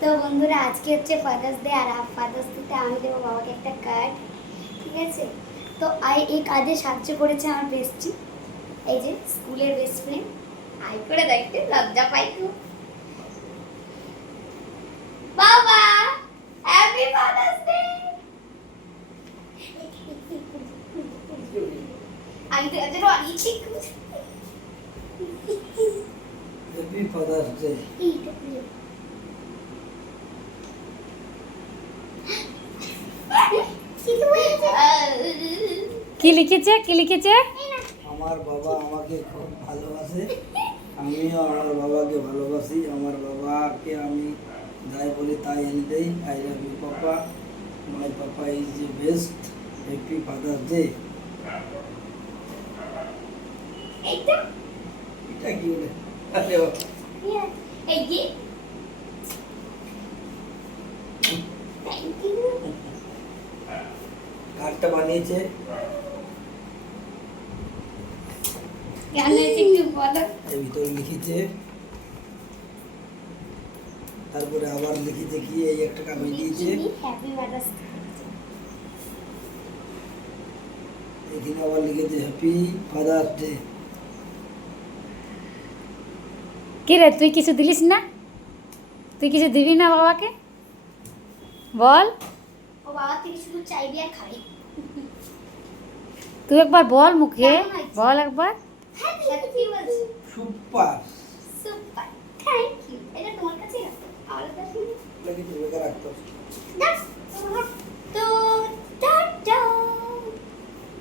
তো বন্ধুরা আজকে হচ্ছে ফাদার্স ডে, আর ফাদার্স ডেতে আমি দেবো বাবাকে একটা কার্ড, ঠিক আছে? তো এই কাজে সাহায্য করেছে আমার বেস্টি, এই যে স্কুলের বেস্ট ফ্রেন্ড। আই করে দেখতে লজ্জা পাই খুব। বাবা হ্যাপি ফাদার্স ডে। আমি তো আজ রানি ঠিক হ্যাপি ফাদার্স ডে। কি লিখেছে কি লিখেছে? আমার বাবা আমাকে খুব ভালোবাসে, আমিও আমার বাবাকে ভালোবাসি। আমার বাবাকে আমি যাই বলি তাই এনে দেই। I love you papa, my papa is the best, happy father's day. এইটা এটা কি বলে? আরে বাবা, এই যে থ্যাংক ইউ। কার্ডটা বানিয়েছে কেন একটু বলো। এর ভিতরে লিখেছে, তারপরে আবার লিখেছে কি এই একটা কাগজ দিয়েছে, হ্যাপি ফাদার্স ডে। এখানে আবার লিখেছে হ্যাপি ফাদার্স ডে। কি রে, তুই কিছু দিলিস না? তুই কিছু দিবি না বাবাকে? বল, ও বাবা থেকে শুধু চাইবি আর খাবি। তুই একবার বল মুখে, বল একবার। হ্যাপি হ্যাপি বলছি। Super super, thank you. এটা তোমার কাছে রাখো, আমার কাছে লিখেছে, বেকার রাখতো। দাও। তো টাটা।